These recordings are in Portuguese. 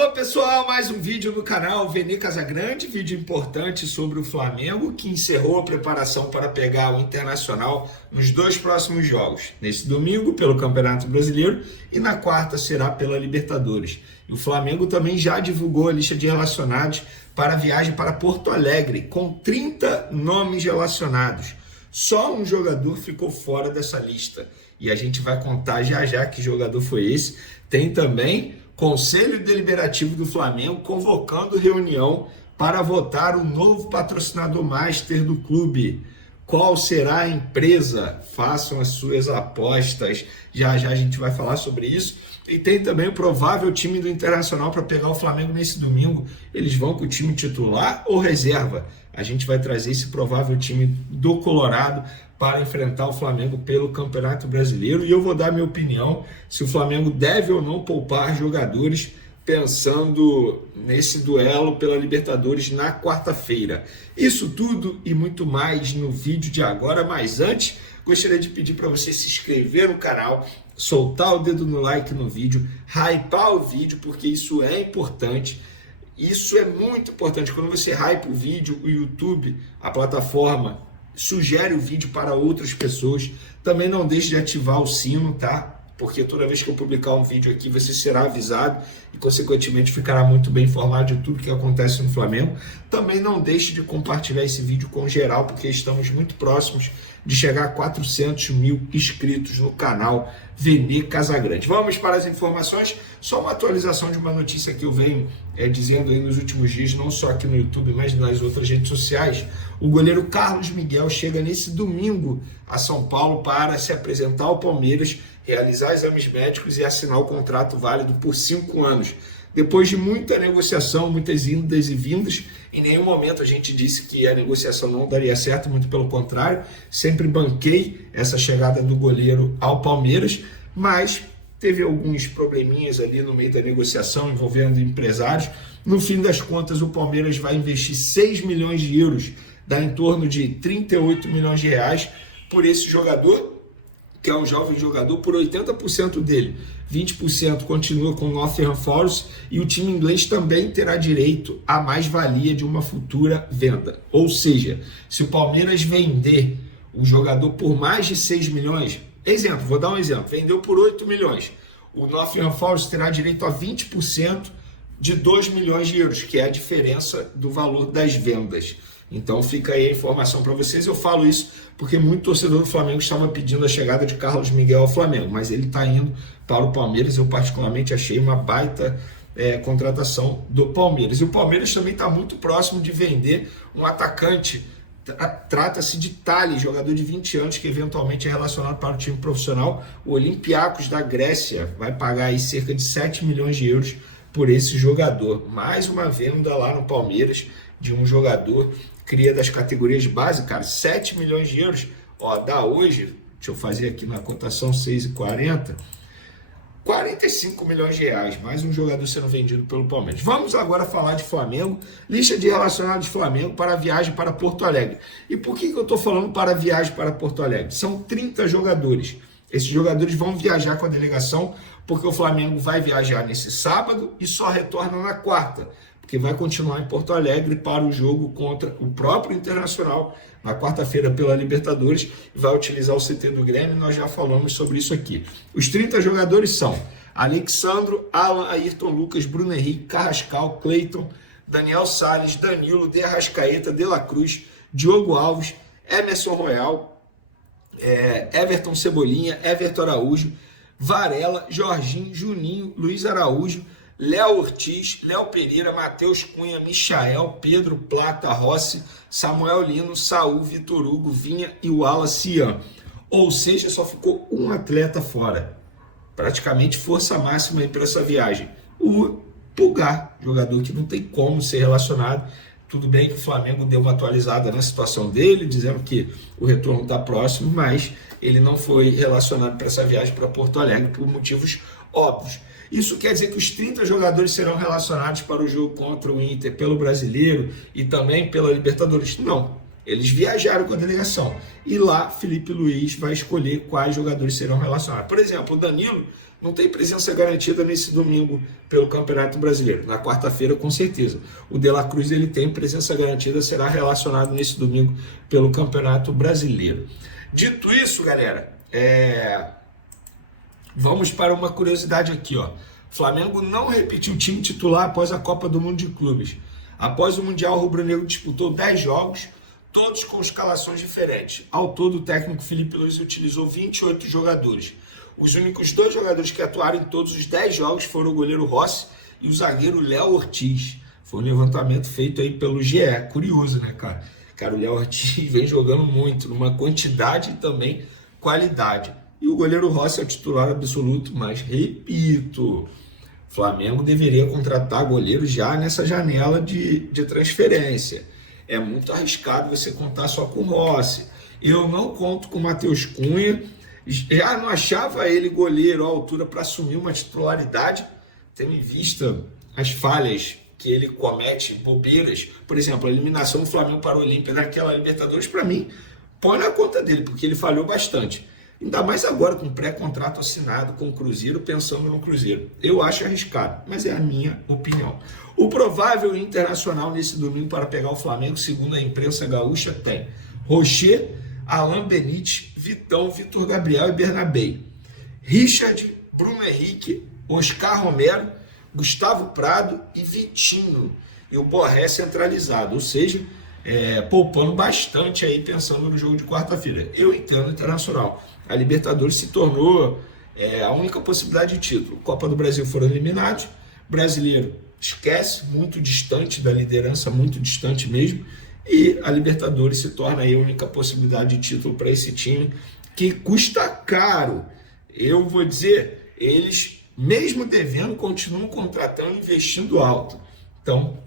Alô pessoal, mais um vídeo no canal Vene Casagrande, vídeo importante sobre o Flamengo que encerrou a preparação para pegar o Internacional nos dois próximos jogos, nesse domingo pelo Campeonato Brasileiro e na quarta será pela Libertadores. E o Flamengo também já divulgou a lista de relacionados para a viagem para Porto Alegre, com 30 nomes relacionados. Só um jogador ficou fora dessa lista e a gente vai contar já que jogador foi esse. Tem também Conselho Deliberativo do Flamengo convocando reunião para votar o novo patrocinador master do clube. Qual será a empresa? Façam as suas apostas. Já a gente vai falar sobre isso. E tem também o provável time do Internacional para pegar o Flamengo nesse domingo. Eles vão com o time titular ou reserva? A gente vai trazer esse provável time do Colorado para enfrentar o Flamengo pelo Campeonato Brasileiro. E eu vou dar minha opinião se o Flamengo deve ou não poupar jogadores pensando nesse duelo pela Libertadores na quarta-feira. Isso tudo e muito mais no vídeo de agora, mas antes gostaria de pedir para você se inscrever no canal, soltar o dedo no like no vídeo, hypar o vídeo, porque isso é importante. Isso é muito importante. Quando você hypa o vídeo, o YouTube, a plataforma, sugere o vídeo para outras pessoas. Também não deixe de ativar o sino, tá? Porque toda vez que eu publicar um vídeo aqui, você será avisado e, consequentemente, ficará muito bem informado de tudo que acontece no Flamengo. Também não deixe de compartilhar esse vídeo com geral, porque estamos muito próximos de chegar a 400 mil inscritos no canal Vene Casagrande. Vamos para as informações. Só uma atualização de uma notícia que eu venho dizendo aí nos últimos dias, não só aqui no YouTube, mas nas outras redes sociais. O goleiro Carlos Miguel chega nesse domingo a São Paulo para se apresentar ao Palmeiras, realizar exames médicos e assinar o contrato válido por 5 anos. Depois de muita negociação, muitas indas e vindas, em nenhum momento a gente disse que a negociação não daria certo, muito pelo contrário, sempre banquei essa chegada do goleiro ao Palmeiras, mas teve alguns probleminhas ali no meio da negociação envolvendo empresários. No fim das contas, o Palmeiras vai investir 6 milhões de euros, dá em torno de 38 milhões de reais por esse jogador, que é um jovem jogador, por 80% dele. 20% continua com o Nottingham Forest e o time inglês também terá direito à mais-valia de uma futura venda. Ou seja, se o Palmeiras vender o jogador por mais de 6 milhões, vou dar um exemplo, vendeu por 8 milhões, o Nottingham Forest terá direito a 20% de 2 milhões de euros, que é a diferença do valor das vendas. Então fica aí a informação para vocês. Eu falo isso porque muito torcedor do Flamengo estava pedindo a chegada de Carlos Miguel ao Flamengo, mas ele está indo para o Palmeiras. Eu particularmente achei uma baita contratação do Palmeiras. E o Palmeiras também está muito próximo de vender um atacante. Trata-se de Thales, jogador de 20 anos que eventualmente é relacionado para o time profissional. O Olympiacos da Grécia vai pagar aí cerca de 7 milhões de euros por esse jogador. Mais uma venda lá no Palmeiras de um jogador cria das categorias de base, cara, 7 milhões de euros, dá hoje, deixa eu fazer aqui na cotação 6,40, 45 milhões de reais, mais um jogador sendo vendido pelo Palmeiras. Vamos agora falar de Flamengo, lista de relacionados de Flamengo para a viagem para Porto Alegre. E por que eu estou falando para a viagem para Porto Alegre? São 30 jogadores. Esses jogadores vão viajar com a delegação, porque o Flamengo vai viajar nesse sábado e só retorna na quarta, que vai continuar em Porto Alegre para o jogo contra o próprio Internacional na quarta-feira pela Libertadores e vai utilizar o CT do Grêmio. Nós já falamos sobre isso aqui. Os 30 jogadores são Alexandro, Alan, Ayrton Lucas, Bruno Henrique, Carrascal, Cleiton, Daniel Salles, Danilo, De Arrascaeta, De La Cruz, Diogo Alves, Emerson Royal, Everton Cebolinha, Everton Araújo, Varela, Jorginho, Juninho, Luiz Araújo, Léo Ortiz, Léo Pereira, Matheus Cunha, Michael, Pedro, Plata, Rossi, Samuel Lino, Saul, Vitor Hugo, Vinha e o Wallace Ian. Ou seja, só ficou um atleta fora. Praticamente força máxima para essa viagem. O Pulgar, jogador que não tem como ser relacionado. Tudo bem que o Flamengo deu uma atualizada na situação dele, dizendo que o retorno está próximo, mas ele não foi relacionado para essa viagem para Porto Alegre por motivos óbvios. Isso quer dizer que os 30 jogadores serão relacionados para o jogo contra o Inter pelo Brasileiro e também pela Libertadores? Não. Eles viajaram com a delegação. E lá, Felipe Luiz vai escolher quais jogadores serão relacionados. Por exemplo, o Danilo não tem presença garantida nesse domingo pelo Campeonato Brasileiro. Na quarta-feira, com certeza. O De La Cruz ele tem presença garantida, será relacionado nesse domingo pelo Campeonato Brasileiro. Dito isso, galera, vamos para uma curiosidade aqui, ó. Flamengo não repetiu o time titular após a Copa do Mundo de Clubes. Após o Mundial, o rubro-negro disputou 10 jogos, todos com escalações diferentes. Ao todo, o técnico Felipe Luiz utilizou 28 jogadores. Os únicos 2 jogadores que atuaram em todos os 10 jogos foram o goleiro Rossi e o zagueiro Léo Ortiz. Foi um levantamento feito aí pelo GE. Curioso, né, cara? Cara, o Léo Ortiz vem jogando muito, numa quantidade e também qualidade. E o goleiro Rossi é o titular absoluto, mas repito, o Flamengo deveria contratar goleiro já nessa janela de transferência. É muito arriscado você contar só com o Rossi. Eu não conto com o Matheus Cunha. Já não achava ele goleiro à altura para assumir uma titularidade, tendo em vista as falhas que ele comete, bobeiras. Por exemplo, a eliminação do Flamengo para o Olímpia naquela Libertadores, para mim, põe na conta dele, porque ele falhou bastante. Ainda mais agora, com pré-contrato assinado com o Cruzeiro, pensando no Cruzeiro. Eu acho arriscado, mas é a minha opinião. O provável internacional nesse domingo para pegar o Flamengo, segundo a imprensa gaúcha, tem Rocher, Alain Benítez, Vitão, Vitor Gabriel e Bernabei. Richard, Bruno Henrique, Oscar Romero, Gustavo Prado e Vitinho. E o Borré centralizado, ou seja, poupando bastante aí pensando no jogo de quarta-feira. Eu entendo o Internacional. A Libertadores se tornou a única possibilidade de título. Copa do Brasil foram eliminados. Brasileiro esquece, muito distante da liderança, muito distante mesmo. E a Libertadores se torna aí a única possibilidade de título para esse time, que custa caro. Eu vou dizer, eles, mesmo devendo, continuam contratando e investindo alto. Então,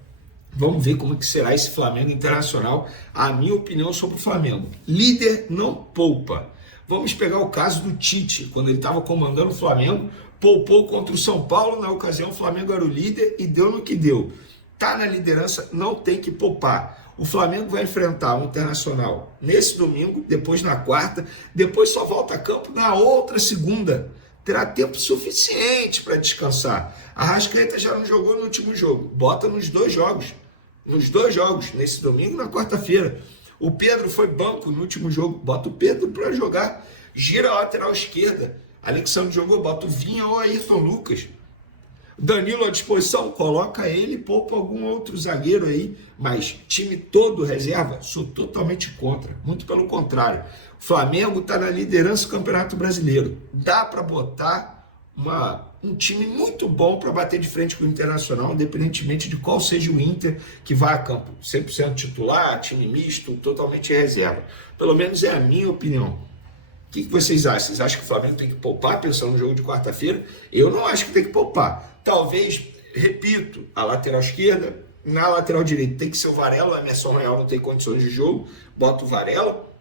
vamos ver como que será esse Flamengo Internacional. A minha opinião sobre o Flamengo: líder não poupa. Vamos pegar o caso do Tite, quando ele estava comandando o Flamengo, poupou contra o São Paulo. Na ocasião, o Flamengo era o líder e deu no que deu. Está na liderança, não tem que poupar. O Flamengo vai enfrentar o Internacional nesse domingo, depois na quarta, depois só volta a campo na outra segunda. Terá tempo suficiente para descansar. A Arrascaeta já não jogou no último jogo. Bota nos 2 jogos. Nos 2 jogos, nesse domingo e na quarta-feira. O Pedro foi banco no último jogo. Bota o Pedro para jogar. Gira a lateral esquerda. Alexandre jogou, bota o Vinha ou Ayrton Lucas. Danilo à disposição, coloca ele, poupa algum outro zagueiro aí, mas time todo reserva, sou totalmente contra, muito pelo contrário. O Flamengo está na liderança do Campeonato Brasileiro, dá para botar um time muito bom para bater de frente com o Internacional, independentemente de qual seja o Inter que vai a campo, 100% titular, time misto, totalmente reserva. Pelo menos é a minha opinião. O que vocês acham? Vocês acham que o Flamengo tem que poupar pensando no jogo de quarta-feira? Eu não acho que tem que poupar. Talvez, repito, a lateral esquerda, na lateral direita tem que ser o Varela. O Emerson Royal não tem condições de jogo, bota o Varela.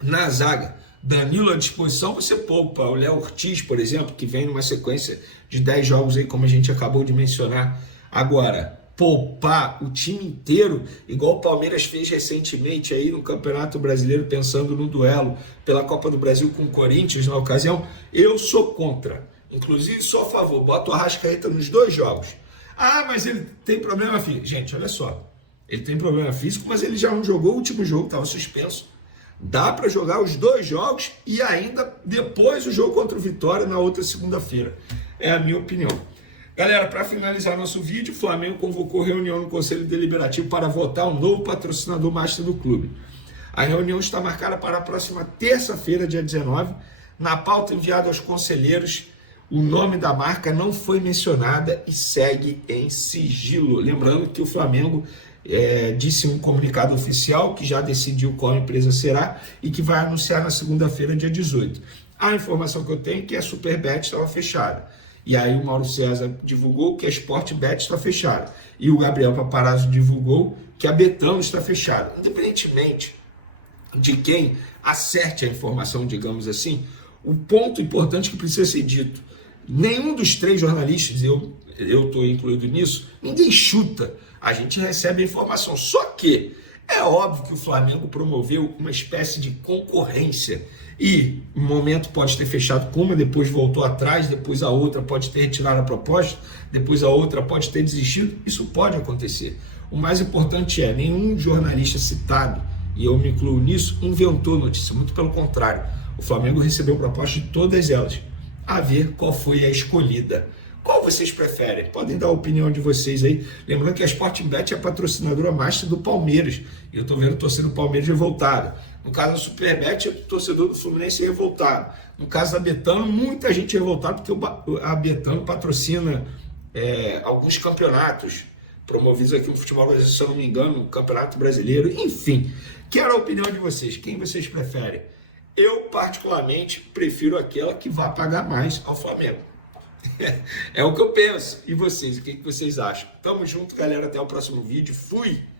Na zaga, Danilo à disposição, você poupa o Léo Ortiz, por exemplo, que vem numa sequência de 10 jogos aí, como a gente acabou de mencionar. Agora, poupar o time inteiro, igual o Palmeiras fez recentemente aí no Campeonato Brasileiro, pensando no duelo pela Copa do Brasil com o Corinthians na ocasião, eu sou contra. Inclusive, sou a favor, bota o Arrascaeta nos 2 jogos. Ah, mas ele tem problema físico. Gente, olha só, ele tem problema físico, mas ele já não jogou o último jogo, estava suspenso. Dá para jogar os 2 jogos e ainda depois o jogo contra o Vitória na outra segunda-feira. É a minha opinião. Galera, para finalizar nosso vídeo, o Flamengo convocou reunião no Conselho Deliberativo para votar um novo patrocinador master do clube. A reunião está marcada para a próxima terça-feira, dia 19. Na pauta enviada aos conselheiros, o nome da marca não foi mencionada e segue em sigilo. Lembrando que o Flamengo disse em um comunicado oficial que já decidiu qual empresa será e que vai anunciar na segunda-feira, dia 18. A informação que eu tenho é que a Superbet estava fechada. E aí o Mauro César divulgou que a Sportbet está fechada. E o Gabriel Paparazzo divulgou que a Betano está fechada. Independentemente de quem acerte a informação, digamos assim, o ponto importante que precisa ser dito: nenhum dos 3 jornalistas, eu estou incluído nisso, ninguém chuta. A gente recebe a informação. Só que É óbvio que o Flamengo promoveu uma espécie de concorrência e um momento pode ter fechado com uma, depois voltou atrás, depois a outra pode ter retirado a proposta, depois a outra pode ter desistido. Isso pode acontecer. O mais importante é, nenhum jornalista citado, e eu me incluo nisso, inventou notícia. Muito pelo contrário, o Flamengo recebeu proposta de todas elas. A ver qual foi a escolhida. Qual vocês preferem? Podem dar a opinião de vocês aí. Lembrando que a Sportingbet é a patrocinadora master do Palmeiras. E eu estou vendo o torcedor do Palmeiras revoltado. No caso da Superbet, é o torcedor do Fluminense revoltado. No caso da Betano, muita gente revoltada porque a Betano patrocina alguns campeonatos promovidos aqui no futebol brasileiro, se eu não me engano, no Campeonato Brasileiro. Enfim, quero a opinião de vocês. Quem vocês preferem? Eu, particularmente, prefiro aquela que vai pagar mais ao Flamengo. É o que eu penso. E vocês? O que vocês acham? Tamo junto, galera. Até o próximo vídeo. Fui!